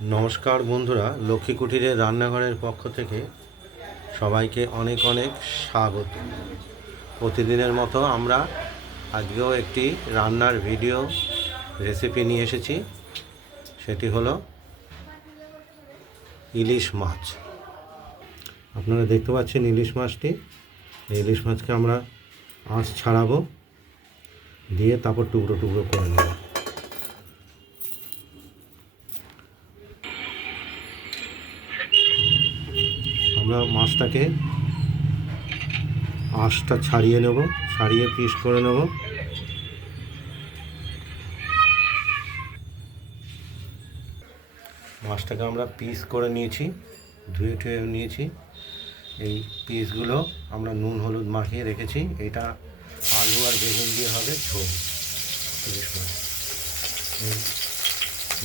নমস্কার বন্ধুরা, লক্ষ্মী কুটিরের রান্নাঘরের পক্ষ থেকে সবাইকে অনেক অনেক স্বাগত। প্রতিদিনের মতো আমরা আজকেও একটি রান্নার ভিডিও রেসিপি নিয়ে এসেছি। সেটি হলো ইলিশ মাছ। আপনারা দেখতে পাচ্ছেন ইলিশ মাছটি। এই ইলিশ মাছকে আমরা আঁশ ছাড়াবো, দিয়ে তারপর টুকরো টুকরো করে নেব। আমরা মাছটাকে আঁশটা ছাড়িয়ে নেব, ছাড়িয়ে পিস করে নেব। মাছটাকে আমরা পিস করে নিয়েছি, ধুয়ে টুয়ে নিয়েছি। এই পিসগুলো আমরা নুন হলুদ মাখিয়ে রেখেছি। এটা আলু আর বেগুন দিয়ে হবে ঝোল ইলিশ মাছ।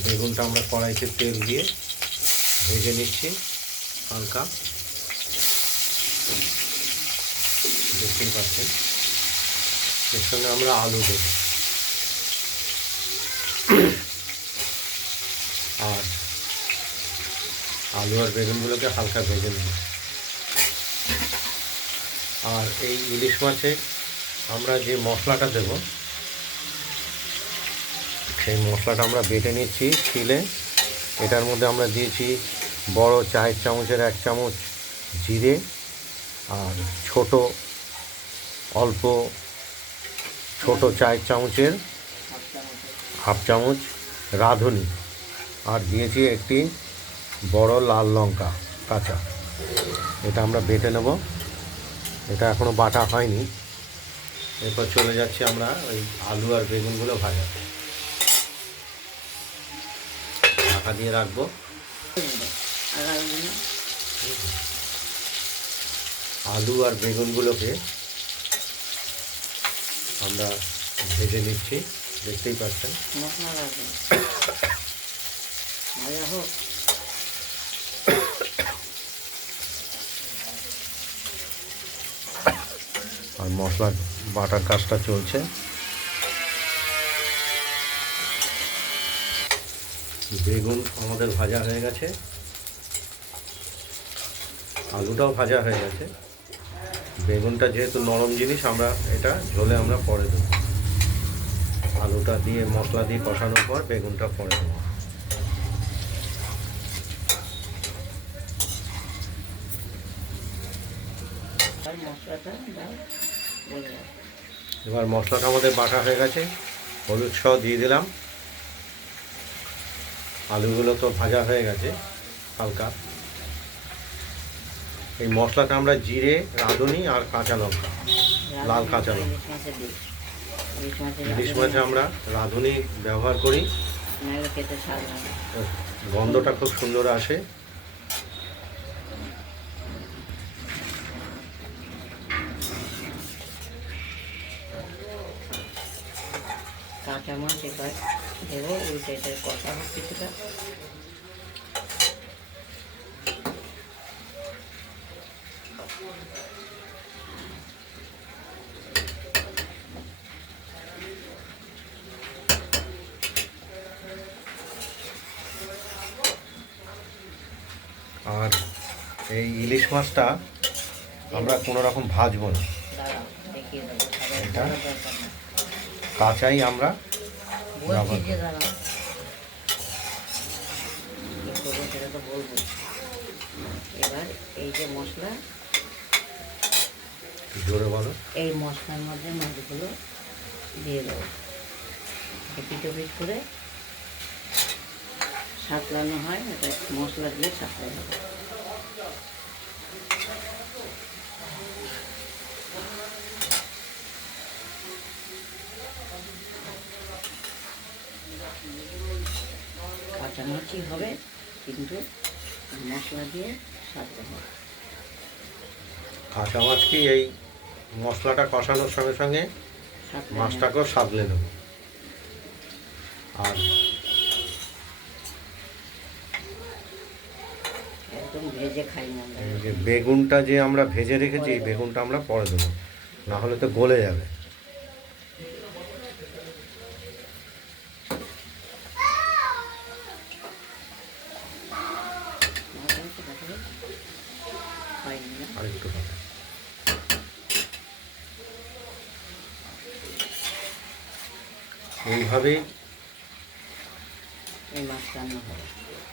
বেগুনটা আমরা কড়াইতে তেল দিয়ে ভেজে নিচ্ছি হালকা, দেখতেই পাচ্ছেন। এর সঙ্গে আমরা আলু দেব, আর আলু আর বেগুনগুলোকে হালকা ভেজে নেব। আর এই ইলিশ মাছে আমরা যে মশলাটা দেব, সেই মশলাটা আমরা বেটে নিচ্ছি শিলে। এটার মধ্যে আমরা দিয়েছি বড় চায়ের চামচের 1 চামচ জিরে, আর অল্প ছোট চায়ের চামচের 1/2 চামচ রাঁধুনি, আর দিয়েছি একটি বড় লাল লঙ্কা কাঁচা। এটা আমরা বেটে নেব। এটা এখনও বাটা হয়নি। এরপর চলে যাচ্ছি আমরা ওই আলু আর বেগুনগুলো ভাজাতে। ঢাকা দিয়ে রাখবো। আলু আর বেগুনগুলোকে আমরা ভেজে নিচ্ছি, দেখতেই পাচ্ছেন। আর মশলা বাটার কাজটা চলছে। বেগুন আমাদের ভাজা হয়ে গেছে, আলুটাও ভাজা হয়ে গেছে। বেগুনটা যেহেতু নরম জিনিস, আমরা এটা ঝোলে আমরা পরে দেবো। আলুটা দিয়ে মশলা দিয়ে কষানোর পর বেগুনটা পরে দেবো। এবার মশলাটা আমাদের বাটা হয়ে গেছে, হলুদ সহ দিয়ে দিলাম। আলুগুলো তো ভাজা হয়ে গেছে হালকা। এই মশলাটা আমরা জিরে, রাঁধুনি আর কাঁচা লঙ্কা, লাল কাঁচা লঙ্কা। ইলিশ মাছে আমরা রাঁধুনি ব্যবহার করি, গন্ধটা খুব সুন্দর আসে। কাঁচা মাছ এবার দেবো, উল্টে এটা কষা হোক কিছুটা। আর এই ইলিশ মাছটা আমরা কোনো রকম ভাজবো না, এটা কাঁচাই আমরা এবার এই যে মশলা, জোরে বলো, এই মশলার মধ্যে মাছগুলো দিয়ে দেবো। পিটো পিট করে সাঁতলানো হয়, এটা মশলা দিয়ে সাঁতলানো হয়। কাঁচা মাছই হবে, কিন্তু মশলা দিয়ে সাঁতলানো হবে। কাঁচা মাছ কি এই মশলাটা কষানোর সঙ্গে সঙ্গে মাছটাকেও সাঁতলে নেব। আর একদম ভেজে খাই না আমরা। যে বেগুনটা যে আমরা ভেজে রেখেছি, এই বেগুনটা আমরা পরে দেবো, না হলে তো গলে যাবে। আরেকটু হবে। এইভাবেই এই মাছ রান্না হবে।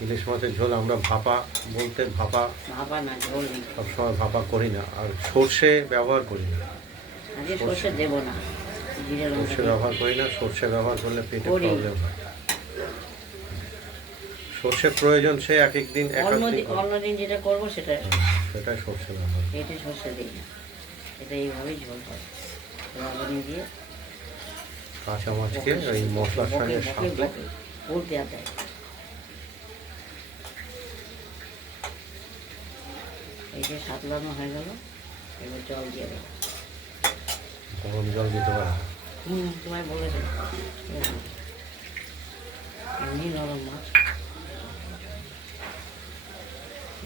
ইলিশ মাছের ঝোল আমরা ভাপা বলতে ভাপা ভাপা না, ঝোল নেই। সবসময় ভাপা করি না, আর সর্ষে ব্যবহার করি না। আজকে সর্ষে দেবো না, জিরে লঙ্কা সর্ষে দিয়ে ব্যবহার করি না, সর্ষে ব্যবহার করলে পেটে করি। প্রবলেম হয়। সর্ষের প্রয়োজন সে এক এক দিন এক এক দিন অন্যদিন যেটা করবো সেটা সেটাই সর্ষে ব্যবহার। এতে সর্ষে দিই না, এটা এইভাবেই ঝোল হয়। রাঁধুনি দিয়ে কাঁচা মাছকে ওই মশলার সঙ্গে সাঁতলে পুর দেওয়া দেয়। এই যে সাতলানো হয়ে গেল, এবার জল দিয়ে দেবো। গরম জল দিতে পারে। তোমায় বলে দেবো, এমনি নরম মাছ,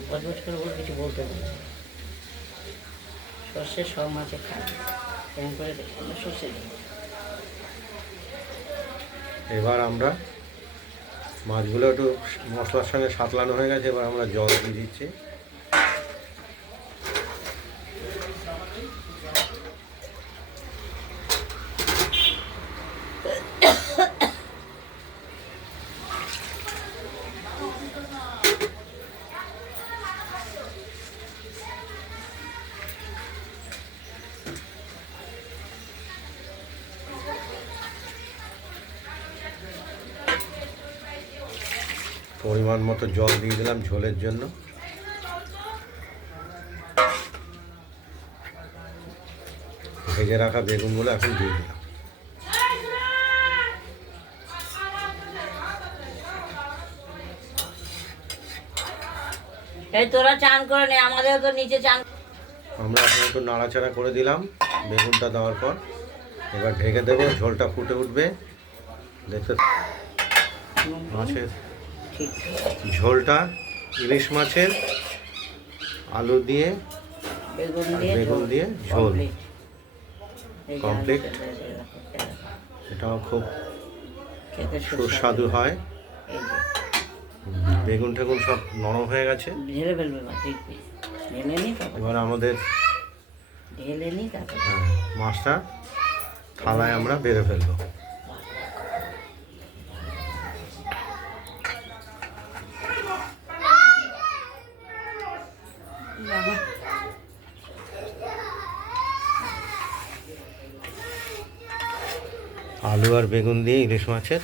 বজবজ করে বলে কিছু বলতে পারে। সর্ষে সব মাছে খায়, কেমন করে আমরা সর্ষে দিই। এবার আমরা মাছগুলো একটু মশলার সঙ্গে সাঁতলানো হয়ে গেছে, এবার আমরা জল দিয়ে দিচ্ছি। পরিমাণ মতো জল দিয়ে দিলাম ঝোলের জন্য। ভেজে রাখা বেগুনগুলো এখন দিয়ে দিলাম। এই তোরা চান করে নে, আমাদের তো নিচে চান। আমরা এখন একটু নাড়াচাড়া করে দিলাম বেগুনটা দেওয়ার পর। এবার ঢেকে দেবো, ঝোলটা ফুটে উঠবে। দেখতে মাছের ঠিক ঝোলটা ইলিশ মাছের আলু দিয়ে বেগুন আর দিয়ে বেগুন দিয়ে ঝোল কমপ্লিট। কমপ্লিট। এটাও খুব খেতে সুস্বাদু হয়। এই যে বেগুন টেগুন সব নরম হয়ে গেছে। ঢেলে ফেলবে বা দেখবি, ঢেলে নি তারপর এবার আমাদের ঢেলে নি তারপর মাছটা থালায় আমরা বেড়ে ফেলবো। বাবা, আলু আর বেগুন দিয়ে ইলিশ মাছের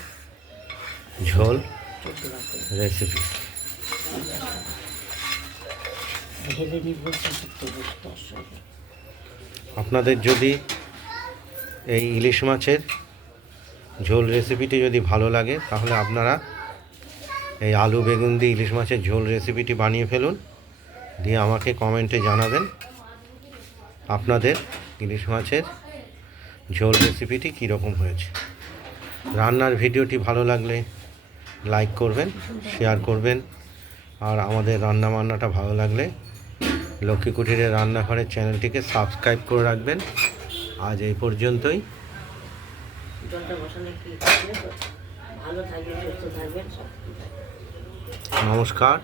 ঝোল চোদ্দ রাখো। রেসিপি। ঢেলে নি বলছে তবু স্পর্শ হবে। আপনাদের যদি এই ইলিশ মাছের ঝোল রেসিপিটি যদি ভালো লাগে, তাহলে আপনারা এই আলু বেগুন দিয়ে ইলিশ মাছের ঝোল রেসিপিটি বানিয়ে ফেলুন, দিয়ে আমাকে কমেন্টে জানাবেন আপনাদের ইলিশ মাছের ঝোল রেসিপিটি কীরকম হয়েছে। রান্নার ভিডিওটি ভালো লাগলে লাইক করবেন, শেয়ার করবেন, আর আমাদের রান্না বান্নাটা ভালো লাগলে লক্ষ্মী কুঠিরের রান্নাঘরের চ্যানেলটিকে সাবস্ক্রাইব করে রাখবেন। আজ এই পর্যন্তই। জলটা বসালে কি হবে তো? ভালো থাকবেন, সুস্থ থাকবেন, সব ঠিক থাকবে। নমস্কার।